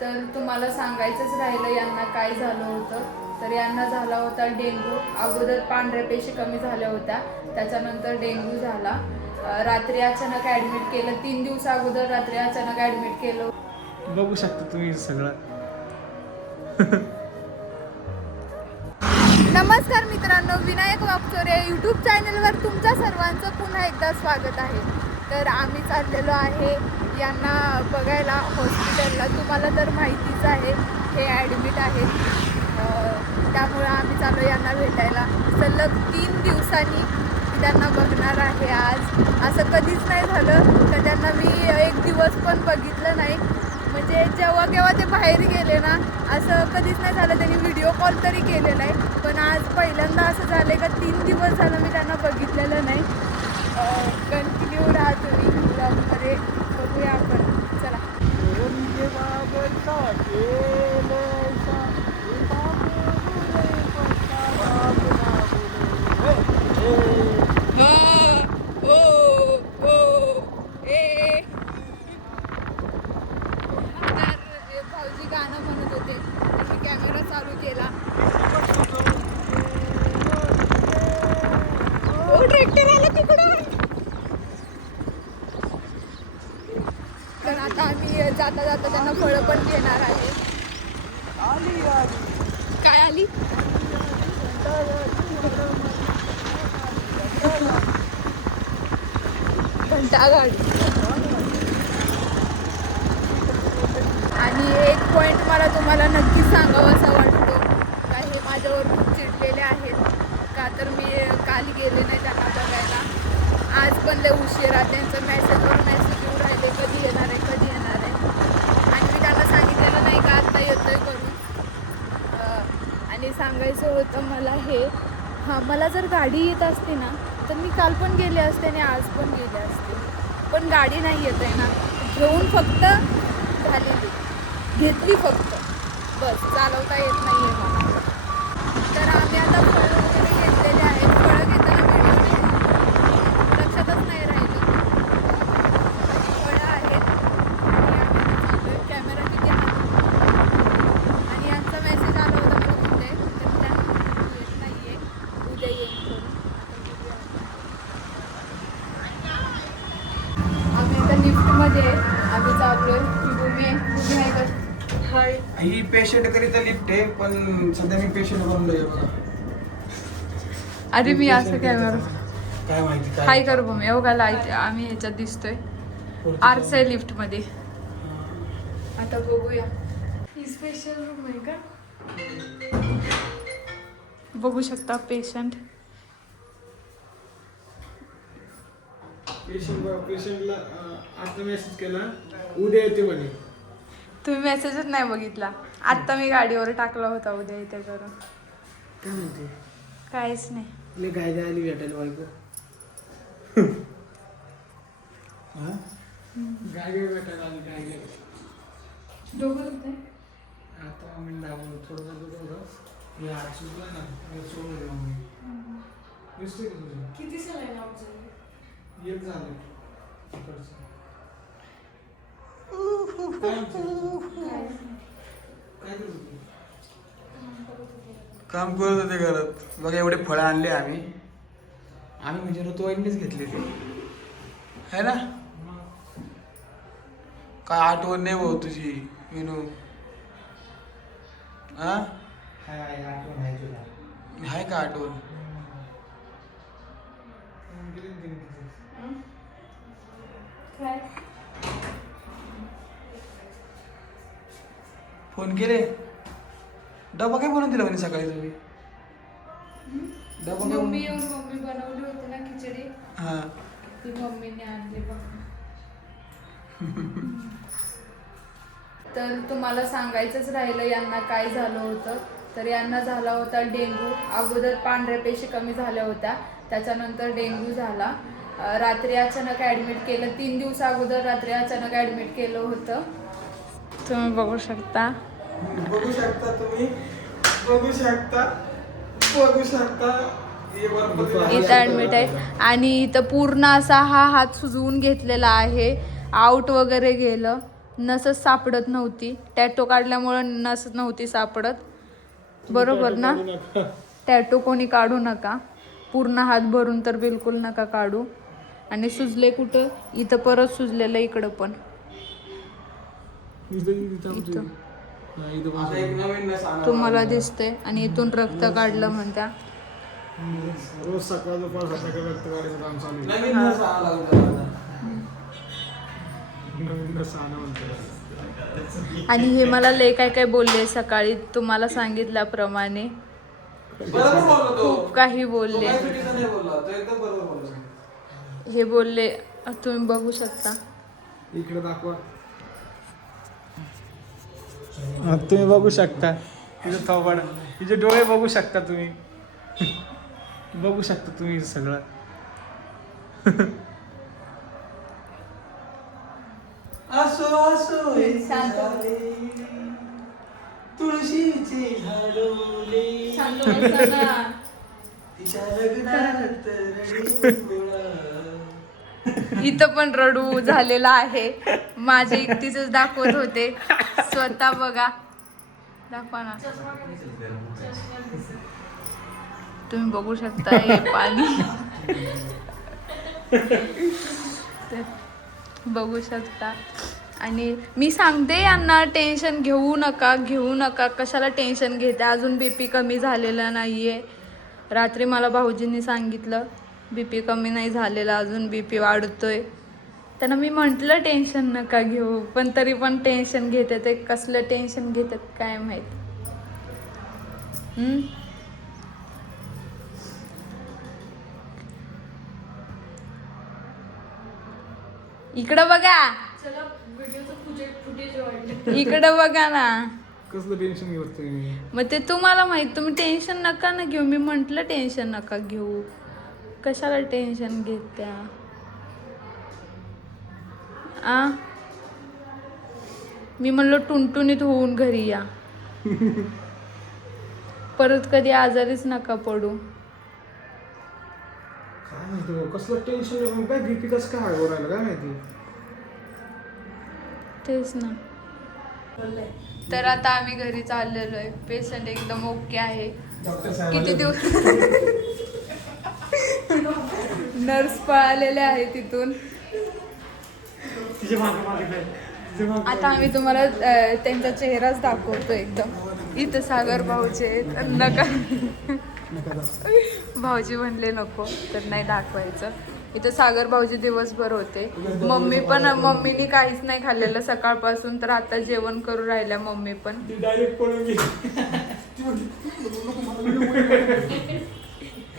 तर तुम्हाला सांगायचंच राहिलं यांना काय झालं होतं. तर यांना झाला होता डेंग्यू अगोदर पांढऱ्या पेशी कमी झाल्या होत्या. त्याच्यानंतर डेंग्यू झाला. रात्री अचानक ॲडमिट केलं. तीन दिवस अगोदर रात्री अचानक ॲडमिट केलं. बघू शकता तुम्ही सगळं. नमस्कार मित्रांनो विनायक वागचोरे यूट्यूब चॅनलवर तुमच्या सर्वांचं पुन्हा एकदा स्वागत आहे. तर आम्ही चाललेलो आहे यांना बघायला हॉस्पिटलला तुम्हाला तर माहितीच आहे हे ॲडमिट आहेत. त्यामुळं आम्ही चाललो यांना भेटायला. सलग तीन दिवसांनी मी त्यांना बघणार आहे आज. असं कधीच नाही झालं तर त्यांना मी एक दिवस पण बघितलं नाही. म्हणजे जेव्हा केव्हा ते बाहेर गेले ना असं कधीच नाही झालं. त्यांनी व्हिडिओ कॉल तरी केलेला आहे. पण आज पहिल्यांदा असं झालं का तीन दिवस झालं मी त्यांना बघितलेलं नाही. कंटिन्यू राहा तुम्ही. ब्लॉगमध्ये बघूया आपण. चला ओ ओ ए तर ए, भाऊजी गाणं म्हणत होते मी कॅमेरा चालू केला ओ ट्रॅक्टर आला तिकडं तर आता आम्ही जाता जाता त्यांना फळं पण देणार आहे. काय आली? घंटा गाडी आणि एक पॉईंट मला तुम्हाला नक्कीच सांगावासा वाटतो का हे माझ्यावर खूप चिडलेले आहेत का तर मी काल गेले नाही त्यांना बघायला. आज पण लय उशिरा त्यांचं मेसेजवर मेसेज येऊन कधी येणार आहे कधी येणार आहे? आणि मी त्याला सांगितलेलं नाही का आत्ता येतोय करून. आणि सांगायचं होतं मला हे. हां मला जर गाडी येत असते ना तर मी काल पण गेले असते आणि आज पण गेले असते. पण गाडी नाही येत आहे ना. घेऊन फक्त झालेली. घेतली फक्त. बस चालवता येत नाही आहे मला तर आम्ही आता फळं वगैरे घेतलेले आहेत फळं घेताना व्हिडिओ लक्षातच नाही राहिलं फळं आहेत आणि आम्ही चाललोय. कॅमेरा किती आहे आणि यांचा मेसेज आला होता मला उद्या आहे. तर त्यांना येत नाही आहे उद्या येईन करून आम्ही आता लिफ्टमध्ये आहे. आम्ही चाललोय ही भूमी आहे भूमी आहे का हाय ही पेशंट करिता लिफ्ट आहे पण सध्या मी पेशंट बनलोय बघा. अरे मी असं कॅमेरा कसं? काय माहिती काय हाय करू भूमी एवढा लाइट आम्ही ह्याच्यात दिसतोय. पुढचं आर्ट्स आहे लिफ्टमध्ये. आता बघूया. ही स्पेशल रूम आहे का? बघू शकता पेशंट पेशंट पेशंटला आता मेसेज केला. उद्या येते म्हणे. तुम्ही मेसेजच नाही बघितला. आत्ता मी गाडीवर टाकला होता उद्या इथे करून काय म्हणते? काहीच नाही. लय गाय गाय आली भेटायला बायको. हा? भेटायला आली दुखतंय आता मी दाबलो थोडं थोडं थोडं हे हात सुटला ना हे सोडून देऊ मी दिसतोय का तुझं? किती सलाईन एक झालं. इकडचं. काय म्हणते? काय करत होती? काम करत होते घरात? बघा एवढे फळं आणले आम्ही. आम्ही म्हणजे ऋतुवाहिनीच घेतलेली है ना? काय आठवण नाही भाऊ तुझी विनू. हा आठवण आहे का आठवण? फोन केले? डबा काय बनवून दिला म्हणे सकाळी तुम्ही? डबा काय मम्मी बनवून- येऊन मम्मी बनवली होती ना खिचडी. हा. ती मम्मीने आणली बघ. तर तुम्हाला सांगायचंच राहिलं यांना काय झालं होतं. तर यांना झाला होता डेंग्यू अगोदर पांढऱ्या पेशी कमी झाल्या होत्या. त्याच्यानंतर डेंग्यू झाला. रात्री अचानक ॲडमिट केलं. तीन दिवस अगोदर रात्री अचानक ॲडमिट केलं होतं. तुम्ही बघू शकता. बघू शकता तुम्ही. बघू शकता. बघू शकता. हे इथं ॲडमिट आहे. आणि इथं पूर्ण असा हा हात सुजवून घेतलेला आहे. आऊट वगैरे गेलं. नसच सापडत नव्हती. टॅटो काढल्यामुळं नस नव्हती सापडत. बरोबर ना? टॅटो कोणी काढू नका. पूर्ण हात भरून तर बिलकुल नका काढू. आणि सुजले कुठं? इथं परत सुजलेलं इकडं पण. इथं आता एक नवीन नस आणावं तुम्हाला. दिसतंय आणि इथून रक्त काढलं म्हणत्या. रोज सकाळ दुपार संध्याकाळी रक्त काढायचं काम चालू आहे. नवीन नस आणावं लागेल त्याला आता. नवीन नस आणा म्हणतो आणि हे मला लय काय काय बोलले सकाळी तुम्हाला सांगितल्याप्रमाणे. बरोबर बोलला तो. खूप काही तो बोलले काही चुकीचं नाही बोलला तो एकदम बरोबर बोलला. हे बोलले तुम्ही बघू शकता. इकडे दाखवा. तुम्ही बघू शकता तिचं थोबाड तिचे डोळे बघू शकता तुम्ही बघू शकता तुम्ही सगळं असो असो हे. झाले. तुळशीचे झाडोले तिच्या लग्नात गोळा. इथं पण रडू झालेला आहे. माझे एकटीच दाखवत होते. स्वतः बघा. दाखवा ना. तुम्ही बघू शकता हे पाणी. बघू शकता. आणि मी सांगते यांना टेन्शन घेऊ नका घेऊ नका. कशाला टेन्शन घेते? अजून बीपी कमी झालेला नाहीये. रात्री मला भाऊजींनी सांगितलं बीपी कमी नाही झालेला अजून बीपी वाढतोय. त्यांना मी म्हंटल टेन्शन नका घेऊ. पण तरी पण टेन्शन घेते ते कसलं टेन्शन घेतात काय माहीत? हम्म? इकडं बघा. इकडं बघा ना. कसलं टेन्शन तुम्ही? मग ते तुम्हाला माहीत तुम्ही टेन्शन नका ना घेऊ. मी म्हंटल टेन्शन नका घेऊ. कशाला टेन्शन घेत्या? आ? मी म्हणलो टुनटुनीत होऊन घरी या. परत कधी आजारीच नका पडू. काय माहिती बुवा, कसलं टेन्शन काय बीपी कसं काय राहिलं काय माहिती? तेच ना. तर आता आम्ही घरी चाललेलो आहे. पेशंट एकदम ओके आहे. किती दिवस नर्स पळालेले आहे तिथून. आता आम्ही तुम्हाला त्यांचा चेहराच दाखवतो एकदम. इथं सागर भाऊचे आहेत. नका. भाऊजी म्हणले नको तर नाही दाखवायचं. इथं सागर भाऊजी दिवसभर होते. मम्मी पण मम्मीनी काहीच नाही खाल्लेलं. सकाळपासून तर आता जेवण करू राहिल्या मम्मी पण.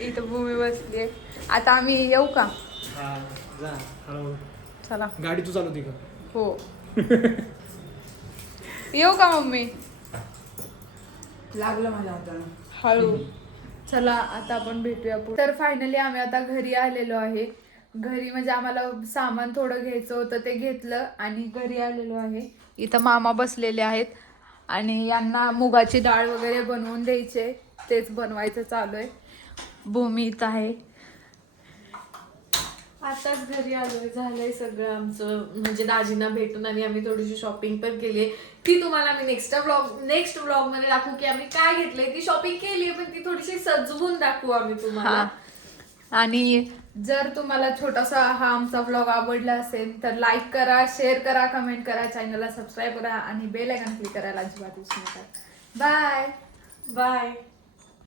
इथं भूमी बसली आता आम्ही येऊ का? हा चला. गाडी तू चालवती का? हो. येऊ का मम्मी? लागलं माझ्या हाताला हळू. चला आता आपण भेटूया पुढे. तर फायनली आम्ही आता घरी आलेलो आहे. घरी म्हणजे आम्हाला सामान थोडं घ्यायचं होतं ते घेतलं आणि घरी आलेलो आहे. इथं मामा बसलेले आहेत. आणि यांना मुगाची डाळ वगैरे बनवून द्यायचे. तेच बनवायचं चालू आहे. भूमी इथं आहे. आताच घरी आलोय झालंय सगळं आमचं. म्हणजे दाजींना भेटून आणि आम्ही थोडीशी शॉपिंग पण केली ती तुम्हाला मी नेक्स्ट ब्लॉग नेक्स्ट ब्लॉगमध्ये दाखवू की आम्ही काय घेतलंय. ती शॉपिंग केली पण ती थोडीशी सजवून दाखवू आम्ही तुम्हाला. आणि जर तुम्हाला छोटासा हा आमचा व्लॉग आवडला असेल तर लाईक करा शेअर करा कमेंट करा चॅनलला सबस्क्राईब करा आणि बेल आयकॉन क्लिक करायला अजिबात विसरू नका. Bye bye